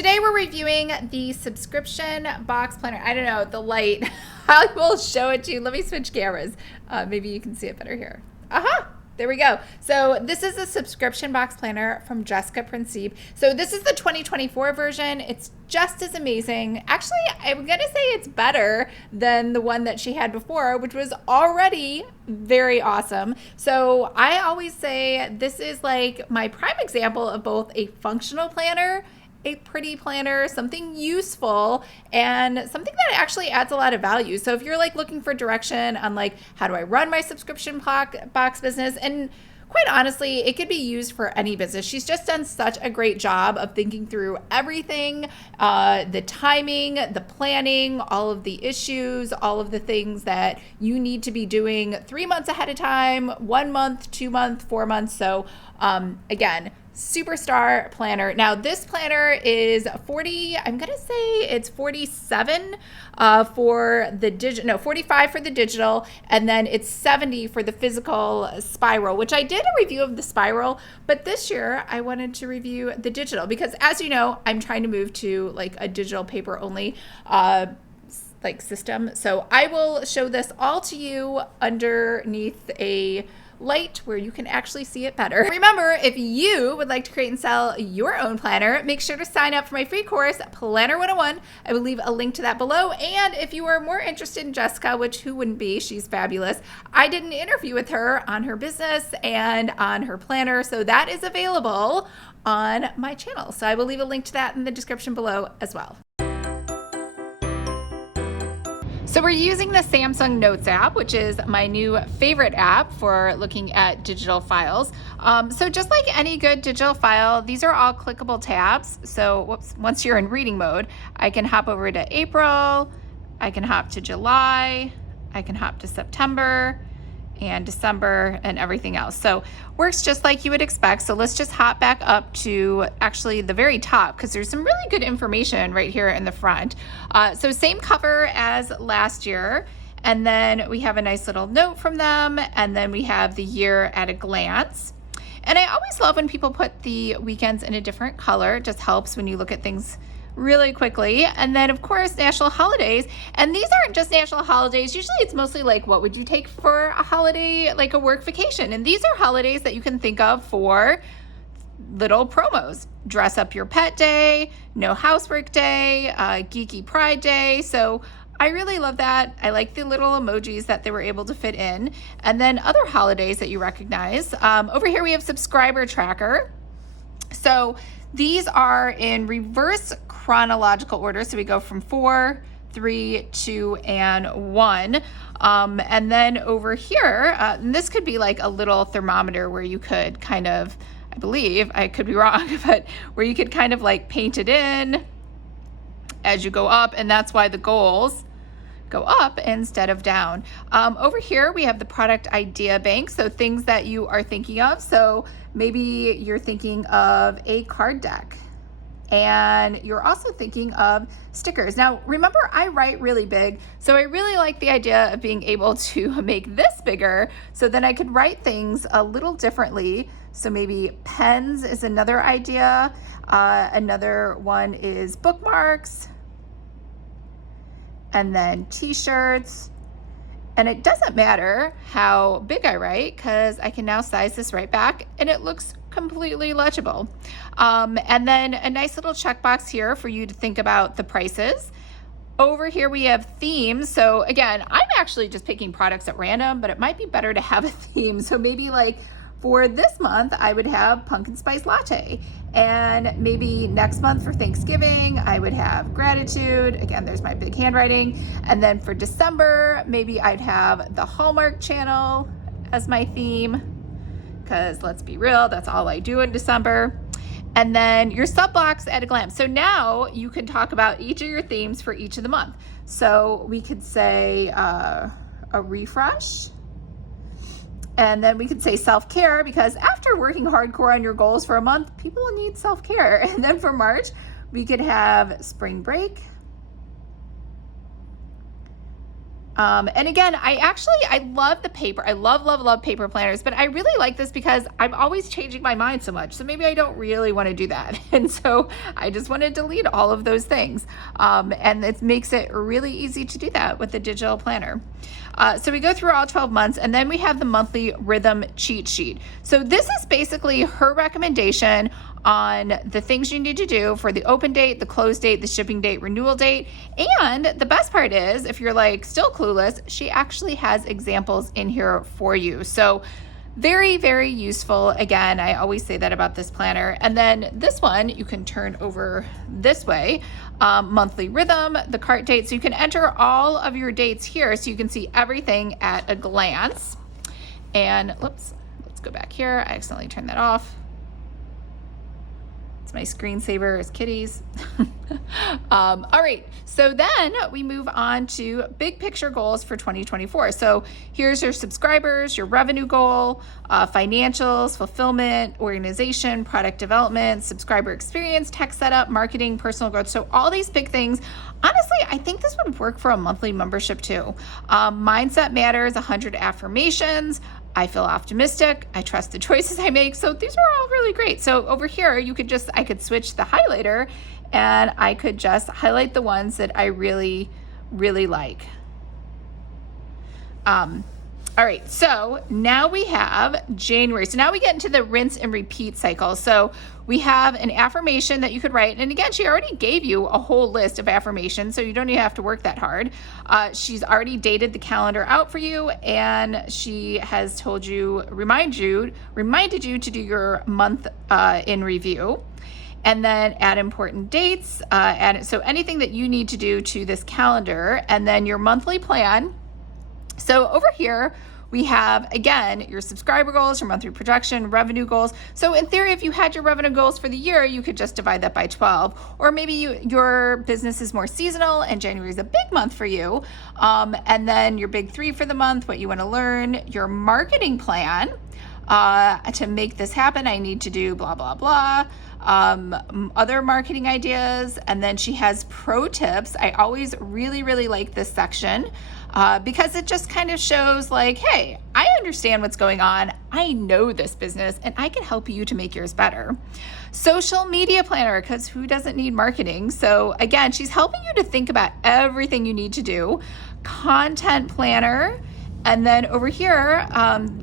Today we're reviewing the subscription box planner. I don't know, the light. I will show it to you. Let me switch cameras. Maybe you can see it better here. Aha! There we go. So this is a subscription box planner from Principe. So this is the 2024 version. It's just as amazing. Actually, I'm going to say it's better than the one that she had before, which was already very awesome. So I always say this is like my prime example of both a functional planner, a pretty planner, something useful, and something that actually adds a lot of value. So if you're like looking for direction on like, how do I run my subscription box business? And quite honestly, it could be used for any business. She's just done such a great job of thinking through everything, the timing, the planning, all of the issues, all of the things that you need to be doing 3 months ahead of time, 1 month, 2 months, 4 months. So again, superstar planner. Now this planner is 40, I'm going to say it's 47 for the digital, no, 45 for the digital, and then it's 70 for the physical spiral, which I did a review of the spiral, but this year I wanted to review the digital because, as you know, I'm trying to move to like a digital paper only like system. So I will show this all to you underneath a light where you can actually see it better. Remember, if you would like to create and sell your own planner, make sure to sign up for my free course, Planner 101. I will leave a link to that below. And if you are more interested in Jessica, which who wouldn't be, she's fabulous. I did an interview with her on her business and on her planner. So that is available on my channel. So I will leave a link to that in the description below as well. So we're using the Samsung Notes app, which is my new favorite app for looking at digital files. So just like any good digital file, these are all clickable tabs. So once you're in reading mode, I can hop over to April, I can hop to July, I can hop to September and December and everything else. So works just like you would expect. So let's just hop back up to actually the very top because there's some really good information right here in the front. So same cover as last year. And then we have a nice little note from them. And then we have the year at a glance. And I always love when people put the weekends in a different color. It just helps when you look at things really quickly. And then of course, national holidays. And these aren't just national holidays. Usually it's mostly like, what would you take for a holiday, like a work vacation? And these are holidays that you can think of for little promos. Dress up your pet day, no housework day, geeky pride day. So I really love that. I like the little emojis that they were able to fit in. And then other holidays that you recognize. Over here we have subscriber tracker. So these are in reverse chronological order. So we go from 4, 3, 2, and 1. And then over here, and this could be like a little thermometer where you could kind of, I believe, I could be wrong, but where you could kind of like paint it in as you go up. And that's why the goals go up instead of down. Over here, we have the product idea bank. So things that you are thinking of. So maybe you're thinking of a card deck and you're also thinking of stickers. Now, remember, I write really big. So I really like the idea of being able to make this bigger so then I could write things a little differently. So maybe pens is another idea. Another one is bookmarks. And then t-shirts. And it doesn't matter how big I write because I can now size this right back and it looks completely legible. And then a nice little checkbox here for you to think about the prices. Over here we have themes. So again, I'm actually just picking products at random, but it might be better to have a theme. So maybe like for this month, I would have pumpkin spice latte. And maybe next month for Thanksgiving, I would have gratitude. Again, there's my big handwriting. And then for December, maybe I'd have the Hallmark Channel as my theme. Because let's be real, that's all I do in December. And then your sub blocks at a glance. So now you can talk about each of your themes for each of the month. So we could say a refresh. And then we could say self-care because after working hardcore on your goals for a month, people need self-care. And then for March, we could have spring break. And again, I love the paper. I love paper planners, but I really like this because I'm always changing my mind so much. So maybe I don't really want to do that. And so I just want to delete all of those things. And it makes it really easy to do that with the digital planner. So we go through all 12 months, and then we have the monthly rhythm cheat sheet. So this is basically her recommendation on the things you need to do for the open date, the close date, the shipping date, renewal date. And the best part is, if you're like still clueless, she actually has examples in here for you. So very, very useful. Again, I always say that about this planner. And then this one, you can turn over this way, monthly rhythm, the cart date. So you can enter all of your dates here so you can see everything at a glance. And let's go back here. I accidentally turned that off. My screensaver is kitties. All right, so then we move on to big picture goals for 2024. So here's your subscribers, your revenue goal, financials, fulfillment, organization, product development, subscriber experience, tech setup, marketing, personal growth. So all these big things. Honestly, I think this would work for a monthly membership too. Mindset matters, 100 affirmations. I feel optimistic. I trust the choices I make. So these are all really great. So over here, I could switch the highlighter and I could just highlight the ones that I really, really like. All right, so now we have January. So now we get into the rinse and repeat cycle. So we have an affirmation that you could write. And again, she already gave you a whole list of affirmations, so you don't even have to work that hard. She's already dated the calendar out for you, and she has reminded you to do your month in review. And then add important dates, so anything that you need to do to this calendar, and then your monthly plan. So over here, we have, again, your subscriber goals, your monthly projection, revenue goals. So in theory, if you had your revenue goals for the year, you could just divide that by 12. Or maybe your business is more seasonal and January is a big month for you. And then your big 3 for the month, what you want to learn, your marketing plan. To make this happen, I need to do blah, blah, blah. Other marketing ideas. And then she has pro tips. I always really, really like this section because it just kind of shows like, hey, I understand what's going on. I know this business and I can help you to make yours better. Social media planner, because who doesn't need marketing? So again, she's helping you to think about everything you need to do. Content planner. And then over here,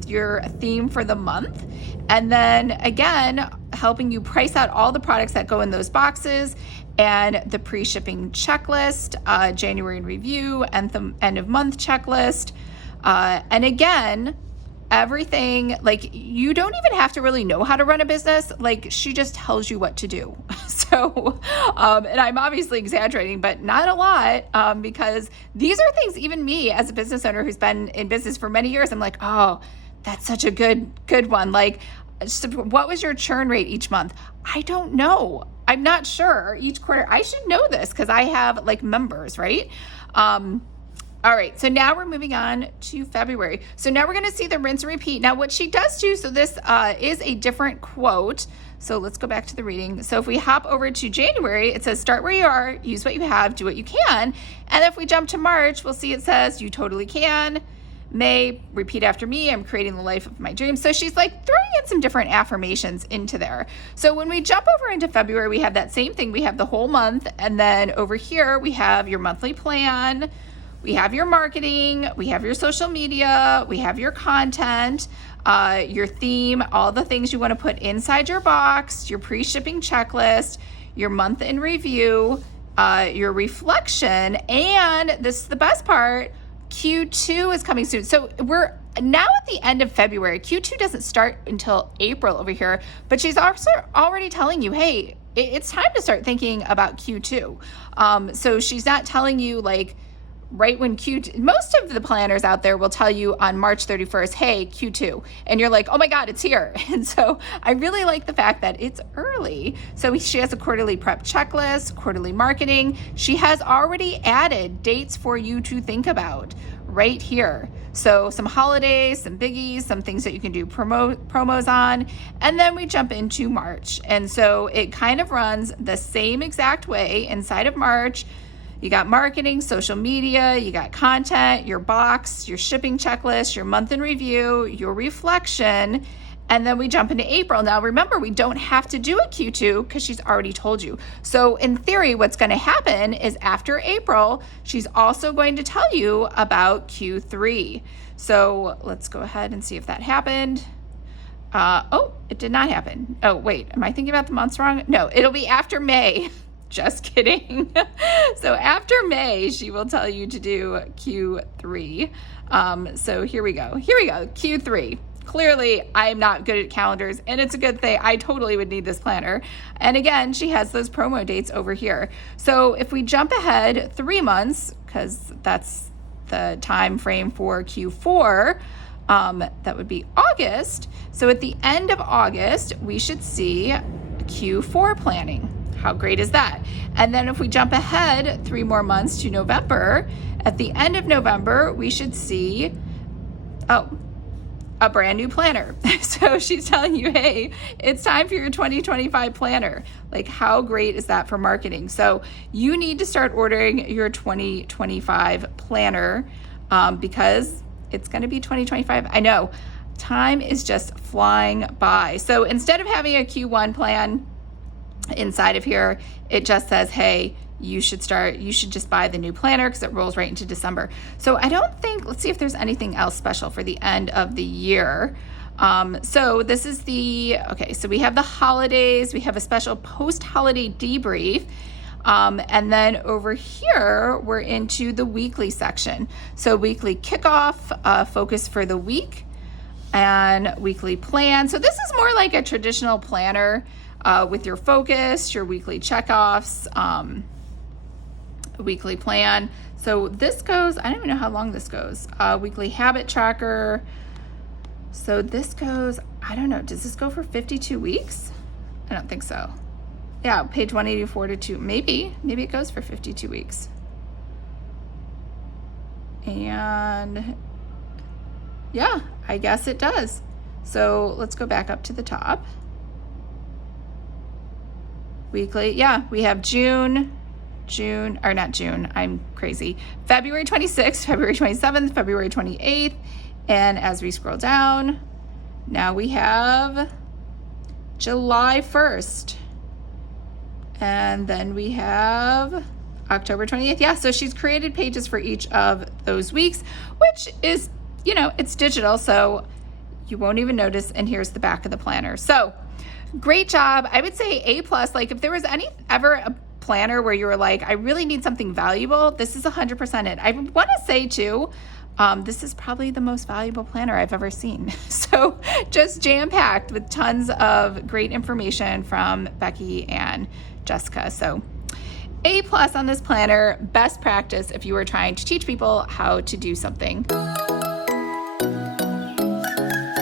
your theme for the month. And then again, helping you price out all the products that go in those boxes, and the pre-shipping checklist, January in review, and the end of month checklist. And again, everything, like, you don't even have to really know how to run a business. Like, she just tells you what to do. So, and I'm obviously exaggerating, but not a lot, because these are things, even me as a business owner who's been in business for many years, I'm like, oh, that's such a good one. Like, so what was your churn rate each month? I don't know. I'm not sure. Each quarter, I should know this because I have like members, right? All right, so now we're moving on to February. So now we're going to see the rinse and repeat. Now what she does do, so this is a different quote. So let's go back to the reading. So if we hop over to January, it says, start where you are, use what you have, do what you can. And if we jump to March, we'll see it says, you totally can. May, repeat after me, I'm creating the life of my dreams. So she's like throwing in some different affirmations into there. So when we jump over into February, we have that same thing. We have the whole month. And then over here, we have your monthly plan. We have your marketing, we have your social media, we have your content, your theme, all the things you want to put inside your box, your pre-shipping checklist, your month in review, your reflection, and this is the best part, Q2 is coming soon. So we're now at the end of February. Q2 doesn't start until April over here, but she's also already telling you, hey, it's time to start thinking about Q2. So she's not telling you like, right when most of the planners out there will tell you on March 31st, hey, Q2, and you're like, oh my God, it's here. And so I really like the fact that it's early. So she has a quarterly prep checklist, quarterly marketing. She has already added dates for you to think about right here. So some holidays, some biggies, some things that you can do promos on, and then we jump into March. And so it kind of runs the same exact way inside of March. You got marketing, social media, you got content, your box, your shipping checklist, your month in review, your reflection, and then we jump into April. Now remember, we don't have to do a Q2 because she's already told you. So in theory, what's going to happen is after April, she's also going to tell you about Q3. So let's go ahead and see if that happened. Oh, it did not happen. Oh, wait, am I thinking about the months wrong? No, it'll be after May. Just kidding. So after May, she will tell you to do Q3. So here we go. Q3. Clearly, I'm not good at calendars, and it's a good thing. I totally would need this planner. And again, she has those promo dates over here. So if we jump ahead 3 months, because that's the time frame for Q4, that would be August. So at the end of August, we should see Q4 planning. How great is that? And then if we jump ahead 3 more months to November, at the end of November, we should see, a brand new planner. So she's telling you, hey, it's time for your 2025 planner. Like, how great is that for marketing? So you need to start ordering your 2025 planner because it's going to be 2025. I know, time is just flying by. So instead of having a Q1 plan inside of here, it just says, hey, you should just buy the new planner because it rolls right into December. So I don't think, let's see if there's anything else special for the end of the year. So this is so we have the holidays, we have a special post-holiday debrief. And then over here, we're into the weekly section. So weekly kickoff, focus for the week, and weekly plan. So this is more like a traditional planner with your focus, your weekly checkoffs, weekly plan. So this goes, I don't even know how long this goes. Weekly habit tracker. So this goes, I don't know, does this go for 52 weeks? I don't think so. Yeah, page 184 to 2. Maybe it goes for 52 weeks. And yeah, I guess it does. So let's go back up to the top. Weekly, yeah, we have I'm crazy. February 26th, February 27th, February 28th. And as we scroll down, now we have July 1st. And then we have October 28th. Yeah, so she's created pages for each of those weeks, which is, it's digital, so you won't even notice. And here's the back of the planner. So great job. I would say A+. Like if there was ever a planner where you were like, I really need something valuable, this is 100% it. I want to say too, this is probably the most valuable planner I've ever seen. So just jam-packed with tons of great information from Becky and Jessica. So A+ on this planner, best practice if you were trying to teach people how to do something.